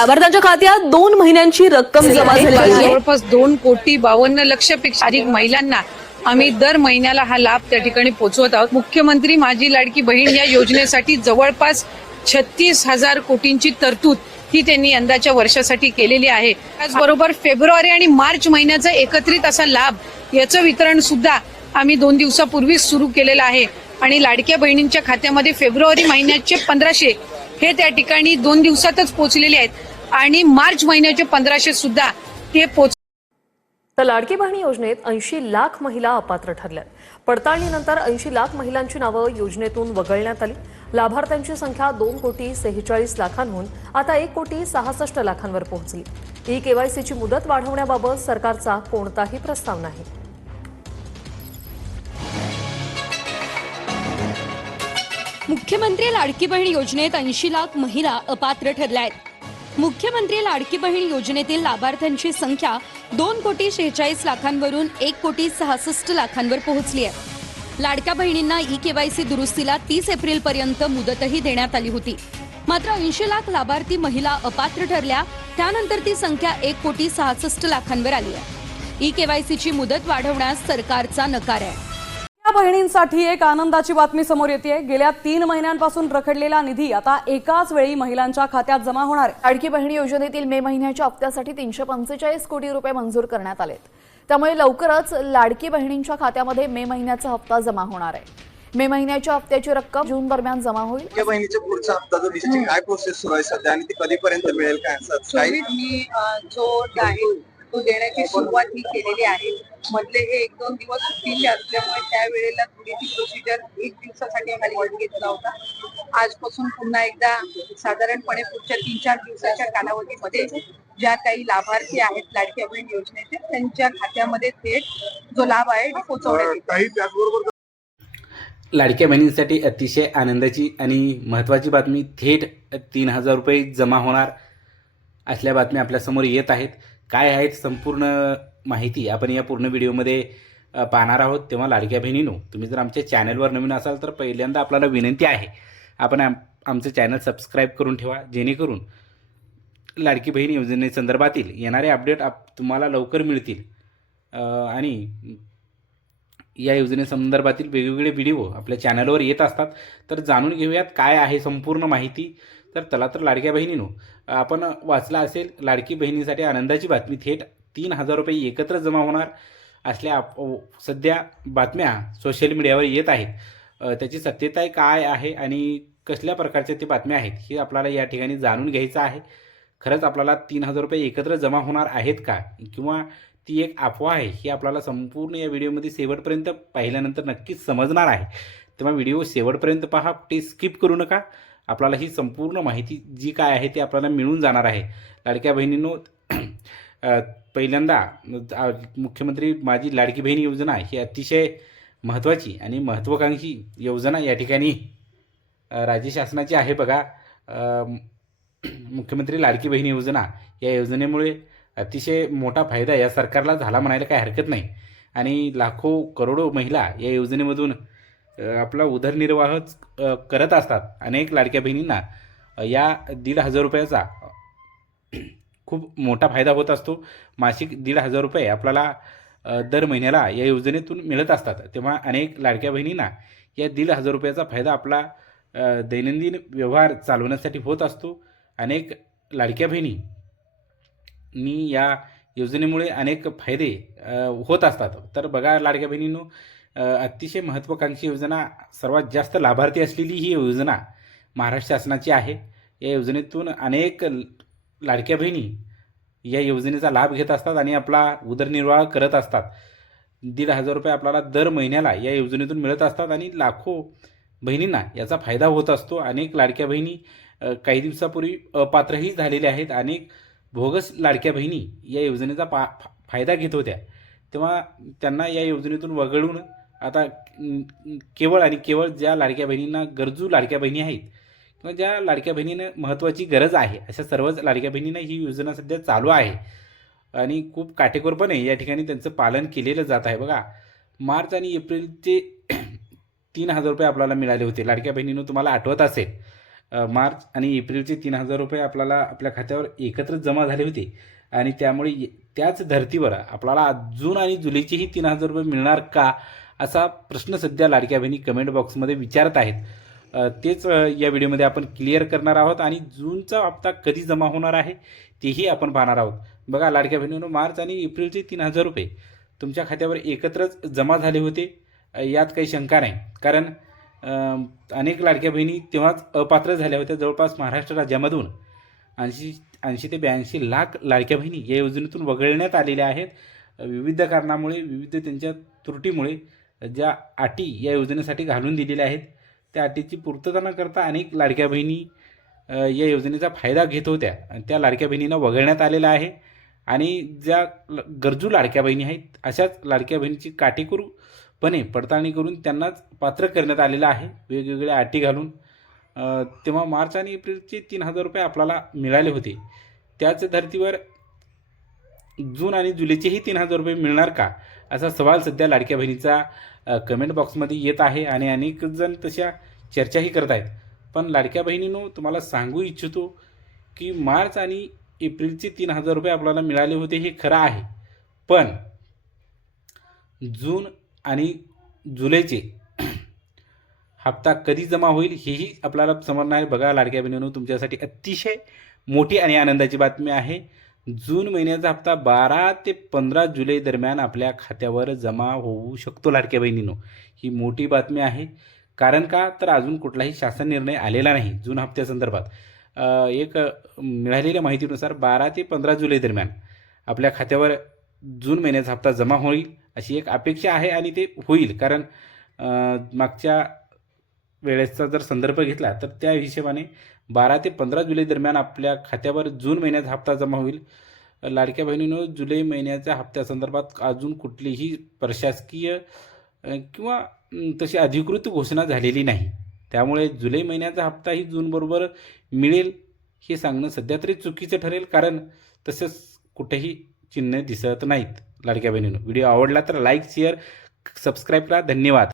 लाभार्थ्यांच्या खात्यात 2 महिन्यांची रक्कम जमा झाली आहे. जवळपास 2,52,00,000पेक्षा अधिक महिलांना आम्ही दर महिन्याला हा लाभ त्या ठिकाणी पोहोचवत आहोत. मुख्यमंत्री माझी लाडकी बहीण या योजनेसाठी जवळपास 36,000 कोटींची तरतूद ही त्यांनी यंदाच्या वर्षासाठी केलेली आहे. त्याचबरोबर फेब्रुवारी आणि मार्च महिन्याचा एकत्रित असा लाभ याचं वितरण सुद्धा आम्ही 2 दिवसापूर्वीच सुरू केलेलं आहे आणि लाडक्या बहिणींच्या खात्यामध्ये फेब्रुवारी महिन्याचे 1,500 हे त्या ठिकाणी 2 दिवसातच पोहोचलेले आहेत आणि मार्च महिन्याचे 1,500 सुद्धा ते तर लाडकी बहीण योजनेत 80 लाख महिला अपात्र ठरल्या. पडताळणीनंतर 80 लाख महिलांची नावं योजनेतून वगळण्यात आली. लाभार्थ्यांची संख्या 2,46,00,000 आता 1,66,00,000 पोहोचली. ई-केवायसीची मुदत वाढवण्याबाबत सरकारचा कोणताही प्रस्ताव नाही. मुख्यमंत्री लाडकी बहीण योजनेत 80 लाख महिला अपात्र ठरल्या आहेत. मुख्यमंत्री लाडकी बहीण योजनेतील लाभार्थ्यांची संख्या 2,46,00,000 वरून 1,66,00,000 पोहोचली आहे. लाडक्या बहिणींना ई-केवायसी दुरुस्तीला 30 एप्रिलपर्यंत मुदतही देण्यात आली होती. मात्र 80 लाख लाभार्थी महिला अपात्र ठरल्या. त्यानंतर ती संख्या 1,66,00,000 आली आहे. ई-केवायसीची मुदत वाढवण्यास सरकारचा नकार आहे. बहिणींसाठी एक आनंदाची बातमी समोर येते. गेल्या 3 महिन्यांपासून रखडलेला निधी आता एकाच वेळी महिलांच्या खात्यात जमा होणार आहे. लाडकी बहीण योजनेतील मे महिन्याच्या हप्त्यासाठी 345 कोटी रुपये मंजूर करण्यात आलेत. त्यामुळे लवकरच लाडकी बहिणींच्या खात्यामध्ये मे महिन्याचा हप्ता जमा होणार आहे. मे महिन्याच्या हप्त्याची रक्कम जून दरम्यान जमा होईल. लाडक्या बहिणीच्या पुढचा हप्ता जो दिसते काय प्रोसेस सुरू आहे सध्या आणि ती कधीपर्यंत मिळेल काय असं काही मी जो आहे तो देण्याची सुरुवात ही केलेली आहे. मधले हे 1-2 दिवस सुट्टीचे असल्यामुळे त्यावेळेला थोडीशी प्रोसिजर 1 दिवसासाठी खाली वर घेतला होता. आजपासून पुन्हा एकदा साधारणपणे पुढच्या 3-4 दिवसाच्या कालावधीमध्ये ज्या काही लाभार्थी आहेत लाडक्या बहीण योजनेचे त्यांच्या खात्यामध्ये थेट जो लाभ आहे तो पोहोचवण्यात येईल. लाडक्या बहिणींसाठी अतिशय आनंदाची आणि महत्त्वाची बातमी, थेट 3,000 रुपये जमा होणार असल्या बातम्या आपल्यासमोर येत आहेत. काय आहेत संपूर्ण माहिती आपण या पूर्ण व्हिडिओमध्ये पाहणार आहोत. तेव्हा लाडक्या बहिणींनो, तुम्ही जर आमच्या चॅनलवर नवीन असाल तर पहिल्यांदा आपल्याला विनंती आहे, आपण आमचं चॅनल सबस्क्राईब करून ठेवा, जेणेकरून लाडकी बहीण योजनेसंदर्भातील येणारे अपडेट तुम्हाला लवकर मिळतील. आणि या योजनेसंदर्भातील वेगवेगळे व्हिडिओ आपल्या चॅनलवर येत असतात. तर जाणून घेऊयात काय आहे संपूर्ण माहिती. तर चला तर लाडक्या बहिणींनो, आपण वाचला असेल लाडकी बहिणीसाठी आनंदाची बातमी, थेट 3,000 रुपये एकत्र जमा होणार असल्या सध्या बातम्या सोशल मीडियावर येत आहेत. त्याची सत्यता काय आहे आणि कसल्या प्रकारच्या ते बातम्या आहेत हे आपल्याला या ठिकाणी जाणून घ्यायचं आहे. खरंच आपल्याला 3,000 रुपये एकत्र जमा होणार आहेत का किंवा ती एक अफवा आहे हे आपल्याला संपूर्ण या व्हिडिओमध्ये शेवटपर्यंत पाहिल्यानंतर नक्कीच समजणार आहे. तेव्हा व्हिडिओ शेवटपर्यंत पहा, ते स्किप करू नका. आपल्याला ही संपूर्ण माहिती जी काय आहे ती आपल्याला मिळून जाणार आहे. लाडक्या बहिणींनो, पहिल्यांदा मुख्यमंत्री माझी लाडकी बहीण योजना ही अतिशय महत्त्वाची आणि महत्त्वाकांक्षी योजना या ठिकाणी राज्य शासनाची आहे. बघा, मुख्यमंत्री लाडकी बहीण योजना या योजनेमुळे अतिशय मोठा फायदा या सरकारला झाला म्हणायला काही हरकत नाही. आणि लाखो करोडो महिला या योजनेमधून आपला उदरनिर्वाहच करत असतात. अनेक लाडक्या बहिणींना या 1,500 रुपयाचा खूप मोठा फायदा होत असतो. मासिक 1,500 रुपये आपल्याला दर महिन्याला या योजनेतून मिळत असतात. तेव्हा अनेक लाडक्या बहिणींना या 1,500 रुपयाचा फायदा आपला दैनंदिन व्यवहार चालवण्यासाठी होत असतो. अनेक लाडक्या बहिणींनी या योजनेमुळे अनेक फायदे होत असतात. तर बघा लाडक्या बहिणींनो, अतिशय महत्त्वाकांक्षी योजना, सर्वात जास्त लाभार्थी असलेली ही योजना महाराष्ट्र शासनाची आहे. या योजनेतून अनेक लाडक्या बहिणी या योजनेचा लाभ घेत असतात आणि आपला उदरनिर्वाह करत असतात. 1,500 रुपये आपल्याला दर महिन्याला या योजनेतून मिळत असतात आणि लाखो बहिणींना याचा फायदा होत असतो. अनेक लाडक्या बहिणी काही दिवसापूर्वी अपात्रही झालेल्या आहेत. अनेक बोगस लाडक्या बहिणी या योजनेचा फायदा घेत होत्या. तेव्हा त्यांना या योजनेतून वगळून आता केवळ आणि केवळ ज्या लाडक्या बहिणींना, गरजू लाडक्या बहिणी आहेत किंवा ज्या लाडक्या बहिणींना महत्त्वाची गरज आहे, अशा सर्वच लाडक्या बहिणींना ही योजना सध्या चालू आहे आणि खूप काटेकोरपणे या ठिकाणी त्यांचं पालन केलेलं जात आहे. बघा, मार्च आणि एप्रिलचे 3,000 रुपये आपल्याला मिळाले होते. लाडक्या बहिणींनो, तुम्हाला आठवत असेल मार्च आणि एप्रिलचे 3,000 रुपये आपल्याला आपल्या खात्यावर एकत्र जमा झाले होते आणि त्यामुळे त्याच धर्तीवर आपल्याला जून आणि जुलैचेही 3,000 रुपये मिळणार का असा प्रश्न सध्या लाडक्या बहिणी कमेंट बॉक्समध्ये विचारत आहेत. तेच या व्हिडिओमध्ये आपण क्लिअर करणार आहोत आणि जूनचा हप्ता कधी जमा होणार आहे तेही आपण पाहणार आहोत. बघा लाडक्या बहिणींनो, मार्च आणि एप्रिलचे 3,000 रुपये तुमच्या खात्यावर एकत्रच जमा झाले होते, यात काही शंका नाही. कारण अनेक लाडक्या बहिणी तेव्हाच अपात्र झाल्या होत्या. जवळपास महाराष्ट्र राज्यामधून 80 ते 82 लाख लाडक्या बहिणी या योजनेतून वगळण्यात आलेल्या आहेत. विविध कारणामुळे, विविध त्यांच्या त्रुटीमुळे ज्या अटी या योजनेसाठी घालून दिलेल्या आहेत त्या अटीची पूर्तता न करता अनेक लाडक्या बहिणी या योजनेचा फायदा घेत होत्या आणि त्या लाडक्या बहिणींना वगळण्यात आलेलं आहे. आणि ज्या गरजू लाडक्या बहिणी आहेत अशाच लाडक्या बहिणीची काटेकोरपणे पडताळणी करून त्यांनाच पात्र करण्यात आलेलं आहे वेगवेगळ्या अटी घालून. तेव्हा मार्च आणि एप्रिलचे 3,000 रुपये आपल्याला मिळाले होते. त्याच धर्तीवर जून आणि जुलैचेही 3,000 रुपये मिळणार का असा सवाल सध्या लाडक्या बहिणीचा कमेंट बॉक्समध्ये येत आहे आणि अनेक जण तशा चर्चाही करत आहेत. पण लाडक्या बहिणींनो, तुम्हाला सांगू इच्छितो की मार्च आणि एप्रिलचे 3,000 रुपये आपल्याला मिळाले होते हे खरं आहे, पण जून आणि जुलैचे हप्ता कधी जमा होईल हेही आपल्याला समजणार आहे. बघा लाडक्या बहिणींनो, तुमच्यासाठी अतिशय मोठी आणि आनंदाची बातमी आहे. जून महिन्याचा हप्ता 12 ते 15 जुलै दरम्यान आपल्या खात्यावर जमा होऊ शकतो. लाडक्या बहिणींनो, ही मोठी बातमी आहे. कारण का तर अजून कुठलाही शासन निर्णय आलेला नाही जून हप्त्यासंदर्भात. एक मिळालेल्या माहितीनुसार 12 ते 15 जुलै दरम्यान आपल्या खात्यावर जून महिन्याचा हप्ता जमा होईल अशी एक अपेक्षा आहे आणि ते होईल. कारण मागच्या वेळेसचा जर संदर्भ घेतला तर त्या हिशोबाने 12 ते 15 जुलै दरम्यान आपल्या खात्यावर जून महिन्याचा हप्ता जमा होईल. लाडक्या बहिणींनो, जुलै महिन्याच्या हप्त्यासंदर्भात अजून कुठलीही प्रशासकीय किंवा तशी अधिकृत घोषणा झालेली नाही. त्यामुळे जुलै महिन्याचा हप्ताही जूनबरोबर मिळेल हे सांगणं सध्या तरी चुकीचं ठरेल. कारण तसंच कुठेही चिन्ह दिसत नाहीत. लाडक्या बहिणींनो, व्हिडिओ आवडला तर लाईक, शेअर, सबस्क्राईब करा. धन्यवाद.